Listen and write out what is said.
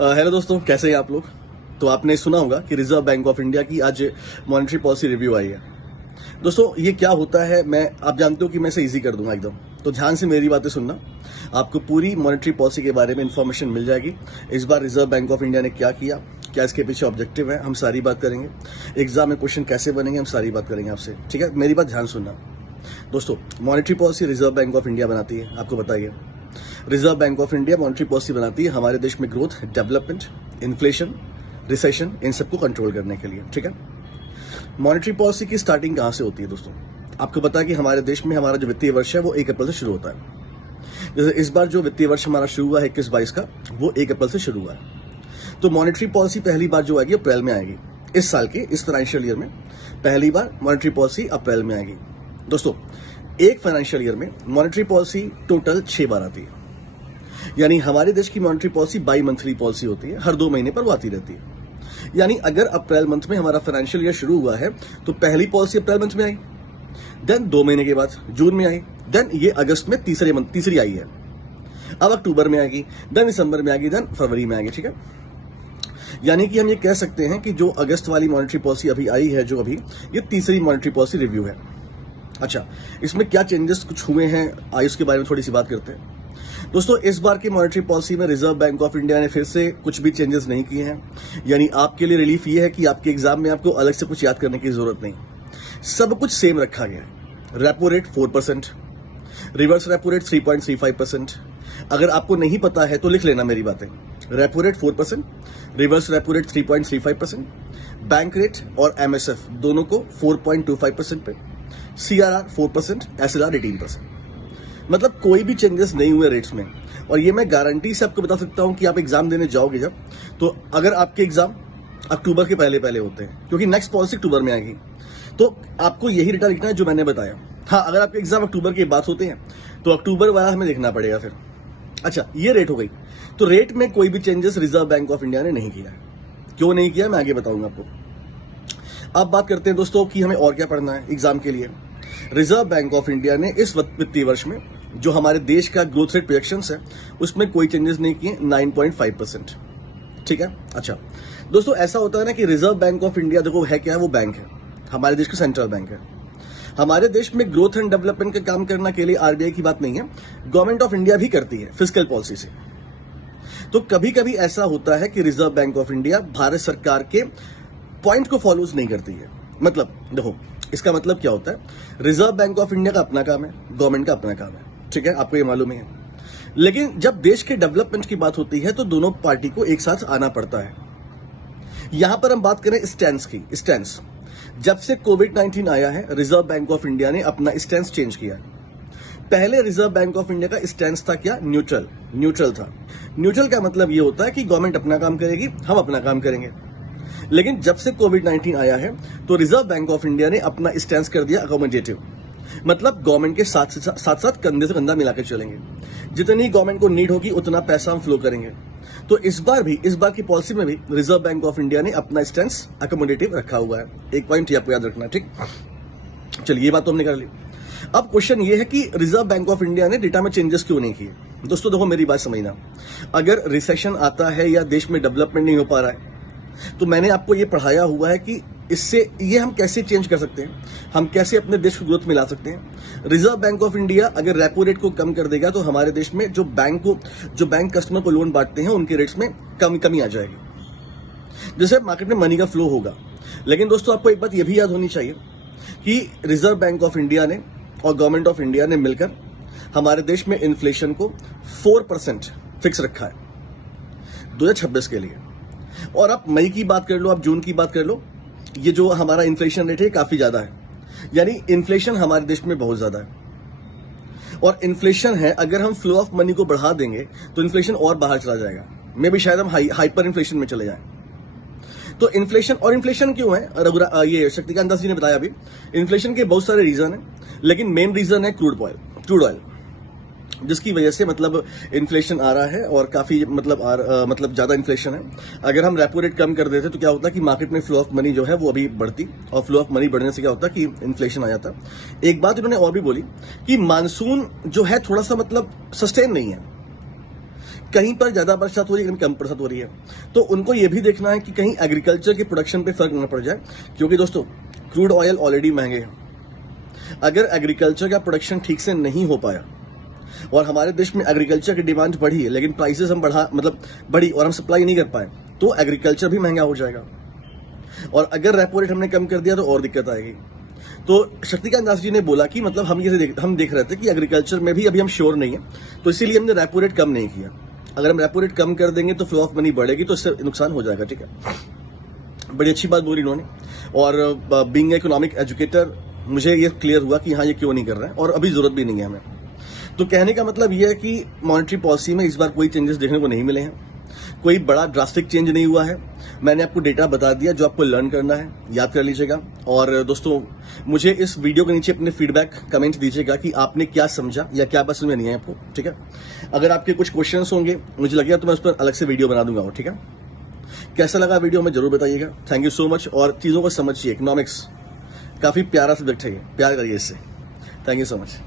Hello दोस्तों, कैसे हैं आप लोग। तो आपने सुना होगा कि रिजर्व बैंक ऑफ इंडिया की आज मॉनेटरी पॉलिसी रिव्यू आई है। दोस्तों ये क्या होता है, आप जानते हो कि मैं इसे इजी कर दूंगा एकदम। तो ध्यान से मेरी बातें सुनना, आपको पूरी मॉनेटरी पॉलिसी के बारे में इंफॉर्मेशन मिल जाएगी। इस बार रिजर्व बैंक ऑफ इंडिया ने क्या किया, क्या इसके पीछे ऑब्जेक्टिव है, हम सारी बात करेंगे। एग्जाम में क्वेश्चन कैसे बनेंगे, हम सारी बात करेंगे आपसे। ठीक है, मेरी बात ध्यान सुनना। दोस्तों monetary policy reserve bank of India बनाती है, आपको बताइए। Reserve bank of India monetary policy बनाती है हमारे देश में ग्रोथ, डेवलपमेंट, इन्फ्लेशन, रिसेशन, इन सबको कंट्रोल करने के लिए। ठीक है, मॉनेटरी पॉलिसी की स्टार्टिंग कहां से होती है दोस्तों। आपको पता है कि हमारे देश में हमारा जो वित्तीय वर्ष है वो 1 अप्रैल से शुरू होता है। जैसे इस बार जो वित्तीय वर्ष हमारा शुरू हुआ है 21-22 का, वो 1 अप्रैल से शुरू हुआ है। तो मॉनेटरी पॉलिसी पहली बार जो आएगी अप्रैल में आएगी। इस साल के इस फाइनेंशियल ईयर में पहली बार मॉनेटरी पॉलिसी अप्रैल में आएगी। दोस्तों एक फाइनेंशियल ईयर में मॉनेटरी पॉलिसी टोटल 6 बार आती है। यानी हमारे देश की monetary policy by monthly policy होती है, हर 2 महीने पर वो आती रहती है। यानी अगर अप्रैल मंथ में हमारा फाइनेंशियल ईयर शुरू हुआ है तो पहली पॉलिसी अप्रैल मंथ में आई, देन 2 महीने के बाद जून में आई, देन ये अगस्त में तीसरी आई है, अब अक्टूबर में आएगी, देन दिसंबर में आएगी, देन फरवरी में आएगी। ठीक है, यानी कि हम ये कह सकते हैं कि जो अगस्त वाली मॉनेटरी पॉलिसी अभी आई है, जो अभी ये तीसरी मॉनेटरी पॉलिसी रिव्यू है। अच्छा, इसमें क्या चेंजेस कुछ हुए हैं, आइए उसके बारे में थोड़ी सी बात करते हैं। दोस्तों इस बार की मॉनेटरी पॉलिसी में रिजर्व बैंक ऑफ इंडिया ने फिर से कुछ भी चेंजेस नहीं किए हैं। यानी आपके लिए रिलीफ ये है कि आपके एग्जाम में आपको अलग से कुछ याद करने की जरूरत नहीं, सब कुछ सेम रखा गया है। Repo rate 4%, reverse repo rate 3.35%। अगर आपको नहीं पता है तो लिख लेना मेरी बातें। Repo rate 4%, reverse repo rate 3.35%, bank rate और एमएसएफ दोनों को 4.25% पे, सीआरआर 4%, एसएलआर 18%। मतलब कोई भी चेंजेस नहीं हुए रेट्स में। और ये मैं गारंटी से आपको बता सकता हूं कि आप एग्जाम देने जाओगे जब, तो अगर आपके एग्जाम अक्टूबर के पहले पहले होते हैं, क्योंकि नेक्स्ट पॉलिसी अक्टूबर में आएगी, तो आपको यही डेटा लिखना है जो मैंने बताया। हाँ, अगर आपके एग्जाम अक्टूबर के बाद होते हैं तो अक्टूबर वाला हमें देखना पड़ेगा फिर। अच्छा, ये रेट हो गई। तो रेट में कोई भी changes reserve bank of India ने नहीं किया है। क्यों नहीं किया, मैं आगे बताऊंगा आपको। अब बात करते हैं दोस्तों कि हमें और क्या पढ़ना है एग्जाम के लिए। रिजर्व बैंक ऑफ इंडिया ने इस वित्तीय वर्ष में जो हमारे देश का ग्रोथ रेट प्रोजेक्शंस है उसमें कोई चेंजेस नहीं किए, 9.5%। ठीक है। अच्छा दोस्तों, ऐसा होता है ना कि रिजर्व बैंक ऑफ इंडिया देखो है क्या है, वो बैंक है, हमारे देश का सेंट्रल बैंक है। हमारे देश में ग्रोथ एंड डेवलपमेंट का काम करना के लिए आरबीआई की बात नहीं है, गवर्नमेंट ऑफ इंडिया भी करती है फिस्कल पॉलिसी से। तो कभी कभी ऐसा होता है कि reserve bank of India Bharat सरकार के पॉइंट को फॉलोज नहीं करती है। मतलब देखो इसका मतलब क्या होता है, रिजर्व बैंक ऑफ इंडिया का अपना काम है, गवर्नमेंट का अपना काम है। ठीक है, आपको ये मालूम ही है। लेकिन जब देश के डेवलपमेंट की बात होती है तो दोनों पार्टी को एक साथ आना पड़ता है। यहां पर हम बात करें स्टैंस की। स्टैंस जब से कोविड-19 आया है, रिजर्व बैंक ऑफ इंडिया ने अपना स्टैंस चेंज किया है। पहले रिजर्व बैंक ऑफ इंडिया का स्टैंस था क्या, न्यूट्रल था। न्यूट्रल का मतलब ये होता है कि गवर्नमेंट अपना काम करेगी, हम अपना काम करेंगे। लेकिन जब से कोविड-19 आया है तो रिजर्व बैंक ऑफ इंडिया ने अपना स्टैंस कर दिया अकोमोडेटिव। मतलब गवर्नमेंट के साथ साथ कंधे से कंधा मिलाकर चलेंगे। जितनी गवर्नमेंट को नीड होगी उतना पैसा हम फ्लो करेंगे। तो इस बार की पॉलिसी में भी रिजर्व बैंक ऑफ इंडिया ने अपना स्टैंस अकोमोडेटिव रखा हुआ है। एक पॉइंट आपको याद रखना, ठीक। चलिए ये बात तो हमने कर ली। अब क्वेश्चन ये है कि रिजर्व बैंक ऑफ इंडिया ने डेटा में चेंजेस क्यों नहीं किए। दोस्तों देखो मेरी बात समझना, अगर रिसेशन आता है या देश में डेवलपमेंट नहीं हो पा रहा है तो मैंने आपको ये पढ़ाया हुआ है कि इससे ये हम कैसे चेंज कर सकते हैं, हम कैसे अपने देश को ग्रोथ में ला सकते हैं। रिजर्व बैंक ऑफ इंडिया अगर रेपो रेट को कम कर देगा तो हमारे देश में जो बैंक कस्टमर को लोन बांटते हैं उनके रेट्स में कमी आ जाएगी, जैसे मार्केट में मनी का फ्लो होगा। लेकिन दोस्तों आपको एक बात यह भी याद होनी चाहिए कि रिजर्व बैंक ऑफ इंडिया ने और गवर्नमेंट ऑफ इंडिया ने मिलकर हमारे देश में इन्फ्लेशन को 4% फिक्स रखा है 2026 के लिए। और आप मई की बात कर लो, आप जून की बात कर लो, ये जो हमारा इन्फ्लेशन रेट है काफी ज्यादा है। यानी इन्फ्लेशन हमारे देश में बहुत ज्यादा है। और इन्फ्लेशन है, अगर हम फ्लो ऑफ मनी को बढ़ा देंगे तो इन्फ्लेशन और बाहर चला जाएगा, मे भी शायद हम हाइपर इन्फ्लेशन में चले जाएं। तो इन्फ्लेशन क्यों है, ये शक्तिकांत दास जी ने बताया अभी। इन्फ्लेशन के बहुत सारे रीजन है, लेकिन मेन रीजन है क्रूड ऑयल, जिसकी वजह से मतलब इन्फ्लेशन आ रहा है और काफी मतलब ज्यादा इन्फ्लेशन है। अगर हम रेपो रेट कम कर देते तो क्या होता कि मार्केट में फ्लो ऑफ मनी जो है वो अभी बढ़ती, और फ्लो ऑफ मनी बढ़ने से क्या होता कि इन्फ्लेशन आ जाता। एक बात इन्होंने और भी बोली कि मानसून जो है थोड़ा सा मतलब सस्टेन नहीं है। कहीं पर ज्यादा बरसात हो रही है, कहीं कम बरसात हो रही है। तो उनको ये भी देखना है कि कहीं एग्रीकल्चर के प्रोडक्शन पे फर्क न पड़ जाए, क्योंकि दोस्तों क्रूड ऑयल ऑलरेडी महंगे हैं। अगर एग्रीकल्चर का प्रोडक्शन ठीक से नहीं हो पाया और हमारे देश में एग्रीकल्चर की डिमांड बढ़ी लेकिन प्राइसेस हम बढ़ी और हम सप्लाई नहीं कर पाए, तो एग्रीकल्चर भी महंगा हो जाएगा। और अगर रेपो रेट हमने कम कर दिया तो और दिक्कत आएगी। तो शक्तिकांत दास जी ने बोला कि मतलब हम देख रहे थे कि एग्रीकल्चर में भी अभी हम श्योर नहीं है, तो इसीलिए हमने रेपो रेट कम नहीं किया। अगर हम रेपो रेट कम कर देंगे तो फ्लो ऑफ मनी बढ़ेगी, तो इससे नुकसान हो जाएगा। ठीक है, बड़ी अच्छी बात बोली इन्होंने। और बीइंग इकोनॉमिक एजुकेटर मुझे ये क्लियर हुआ कि हाँ ये क्यों नहीं कर रहे हैं और अभी जरूरत भी नहीं है हमें। तो कहने का मतलब ये है कि मॉनेटरी पॉलिसी में इस बार कोई चेंजेस देखने को नहीं मिले हैं, कोई बड़ा ड्रास्टिक चेंज नहीं हुआ है। मैंने आपको डेटा बता दिया जो आपको लर्न करना है, याद कर लीजिएगा। और दोस्तों मुझे इस वीडियो के नीचे अपने फीडबैक कमेंट दीजिएगा कि आपने क्या समझा या क्या पसंद में नहीं है आपको। ठीक है, अगर आपके कुछ क्वेश्चंस होंगे मुझे लगेगा तो मैं उस पर अलग से वीडियो बना दूंगा। ठीक है, कैसा लगा वीडियो में जरूर बताइएगा। Thank you so much. और चीजों को समझिए, इकोनॉमिक्स काफी प्यारा सब्जेक्ट है, ये प्यार करिए इससे। Thank you so much.